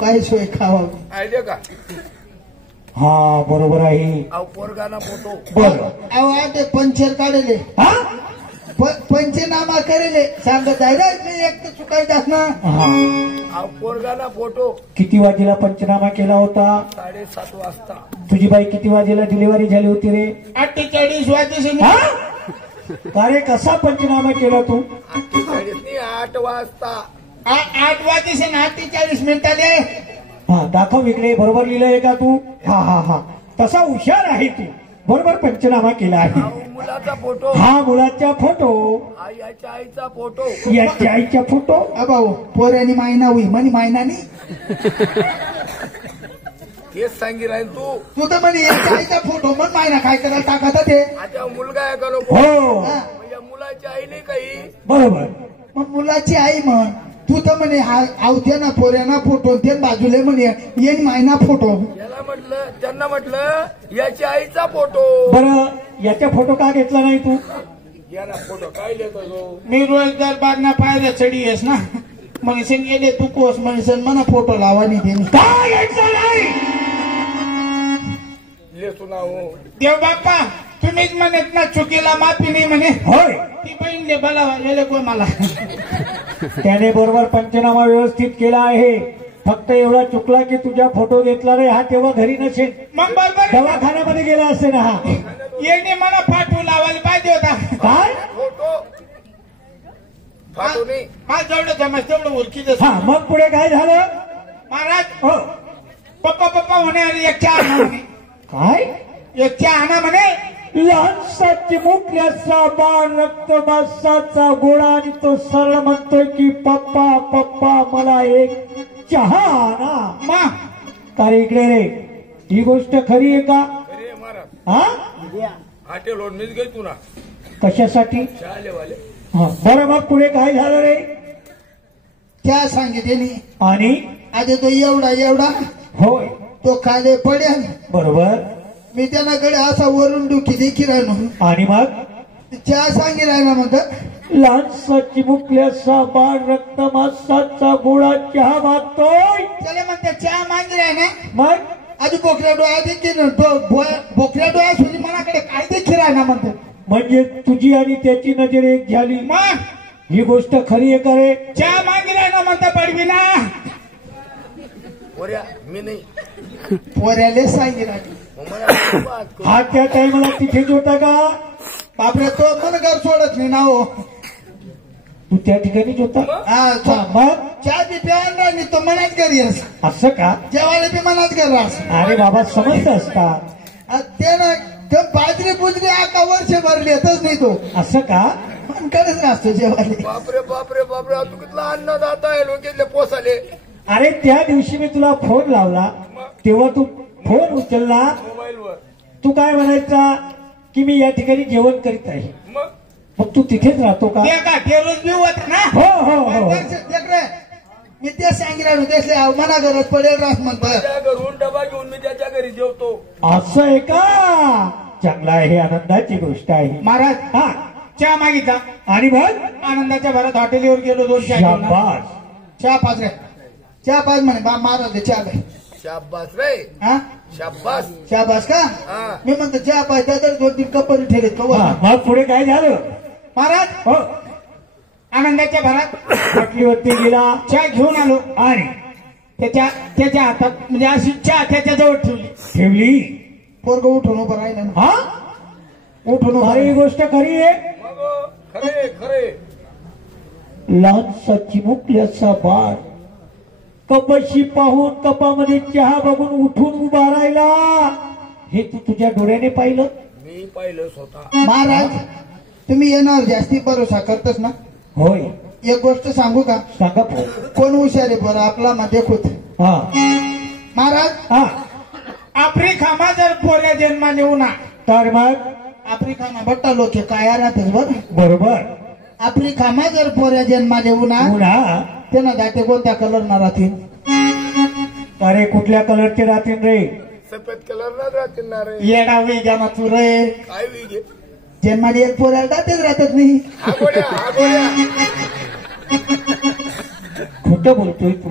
काय सोय खावा आयडिया का हा बरोबर आहे. पोरगाना फोटो बरोबर. अहो ते पंचर काढले हा पंचनामा करेले सांगत आहे मी एक तर चुकायचं ना. हा पोरगाना फोटो किती वाजेला पंचनामा केला होता? 7:30 वाजता. तुझी बाई किती वाजेला डिलिव्हरी झाली होती रे? 48 वाजेशी. का रे कसा पंचनामा केला तू? 8 वाजता. 8 वाजेशी 48 मिनिटाले. हा दाखव इकडे. बरोबर लिहिलंय का तू? हा हा हा तसा हुशार आहे तू. बरोबर पंचनामा केला आहे. मुलाचा फोटो. हा मुलाचा फोटो. याच्या आईचा फोटो. याच्या आईचा फोटो. भाऊ पोऱ्यानी मायना होई म्हणे मायना नाही. हेच सांगी राहील तू तर म्हणे याच्या आईचा फोटो मग मायना काय करायला टाकत ते. आता मुलगा आहे का लोक? हो मुलाची आई नाही काही. बरोबर. मग मुलाची आई म्हण. तू तर म्हणे आवत्या ना पोऱ्याना फोटो ते बाजूले म्हणे येईन मायना फोटो. याला म्हटलं त्यांना म्हटलं याची आईचा फोटो. बरं याचा फोटो का घेतला नाही तू? याला फोटो काय लिहितो? मी रोजगार बागना पायऱ्या चढी आहेस ना मनीषन गेले तू कोस मनीषन मला फोटो लावा नाही त्यांनी काय घ्यायचं नाही. लिहितो ना हो. देव बाप्पा तुम्हीच म्हणत ना चुकीला माफी नाही म्हणे. होय ती बहीण दे बोलावा गेले कोण मला. त्याने बरोबर पंचनामा व्यवस्थित केला आहे. फक्त एवढा चुकला की तुझा फोटो घेतला रे. हा तेव्हा घरी नसेल मग बरोबर दवाखान्यामध्ये गेला असे ना. हा येणे मला फाटू लावायला पाहिजे होता. काय फोटो फाटो नाही. माझं जेवढं जमस तेवढं ओळखीचं. हा मग पुढे काय झालं? महाराज हो पप्पा होणे आणि एक चहा आणा म्हणे. काय? एक चहा आणा म्हणे. लहानसा चिमुकल्याचा बाळ रक्तमासाचा गोळा आणि तो सरळ म्हणतोय की पप्पा पप्पा मला एक चहा आणा. मा अरे इकडे रे. ही गोष्ट खरी आहे का? अरे महाराज हा हॉटेल रोड मीच गई तू ना कशासाठी? वाले. हा बरं मग पुढे काय झालं रे? चहा सांगितली आणि आधी तो एवढा होय तो खाले पडेल. बरोबर. मी त्यांनाकडे असा वरून डुकी देखील राहिलो. आणि मग चहा सांगी राहिला मग लहानसा चिमुकल्याचा बाळ रक्तमासाचा गोळा चहा मागतोय. त्याला म्हणते चहा मांगी राहिला. मग आधी बोकऱ्या डोळा देखील बोकऱ्या डोळ्या सुद्धा मनाकडे काय देखील राहिला म्हणते. म्हणजे तुझी आणि त्याची नजर एक झाली. मग ही गोष्ट खरी आहे का रे? चहा मांगी राहिला म्हणता पडवी ना. पोऱ्या मी नाही. पोऱ्याले सांगी राहिली. हा त्या टाइमला तिथेच होता का? बापरे तो मन घर सोडत नाही ना हो. तू त्या ठिकाणीच होता? मग चहा बी प्यान राहिली तो मनात घरी असं का? जेवायला बी मनात घर अरे बाबा समजत असता. ते ना बाजरी बुजरी आका वर्ष भरली येतच नाही तो. असं का? मनकडेच असतो जेवायला. बापरे बापरे बापरे तू कितला अन्न जात आहे लोक पोसाले. अरे त्या दिवशी मी तुला फोन लावला तेव्हा तू फोन उचलला. मोबाईलवर तू काय म्हणायचा की मी या ठिकाणी जेवण करीत आहे. मग तू तिथेच राहतो का? रोज बी होत ना. हो हो हो मी ते सांगितलं त्याचे मना गरज पडेल रास म्हणतात. घरून डबा घेऊन मी त्याच्या घरी जेवतो. असं आहे का? चांगला आहे. आनंदाची गोष्ट आहे. महाराज हा चहा मागितला आणि मग आनंदाच्या भरात हॉटेलवर गेलो. 2 शाबास. चहा पाच रे. चहा पाच म्हणे बा महाराज चहा काय. शाबास रे. हा शाबास. शाबास का? मी म्हणतो चहा पाहिजे तर 2-3 कपरी ठेवले कवर. मग पुढे काय झालं? महाराज हो आनंदाच्या भरात हॉटेलवरती गेला. चहा घेऊन आलो आणि त्याच्या हातात म्हणजे अशी चहा त्याच्याजवळ ठेवली. पोरग उठून उभं राहिलं ना. हा उठून उभं ही गोष्ट खरी आहे. खरे खरे. लहानसा चिमुकल्याचा बाळ कपशी पाहून कपामध्ये चहा बघून उठून उभा राहिला. हे तू तुझ्या डोळ्याने पाहिलं? मी पाहिलं स्वतः. महाराज तुम्ही येणार जास्ती भरोसा करतस ना. होय. एक गोष्ट सांगू का? सांगा. कोण हुशार आहे बरं आपला मध्ये खोत. हा महाराज हा आफ्रिकामा जर पोऱ्या जन्माने उन्हा तर मग आफ्रिकामा बट्टा लोक काय राहतेस बरं. बरोबर. आफ्रिकामा जर पोऱ्या जन्माने उन्हा त्यांना दाटे कोणत्या कलर ना राहतील? अरे कुठल्या कलरचे राहतील रे? सफेद कलर ना राहतील ना रे. येडा वेगा ना तू रे. काय वेग आहे? जन्माने एक पोऱ्याला दाटेच राहतात नाही. आगोड्या आगोड्या. खोटं बोलतोय तू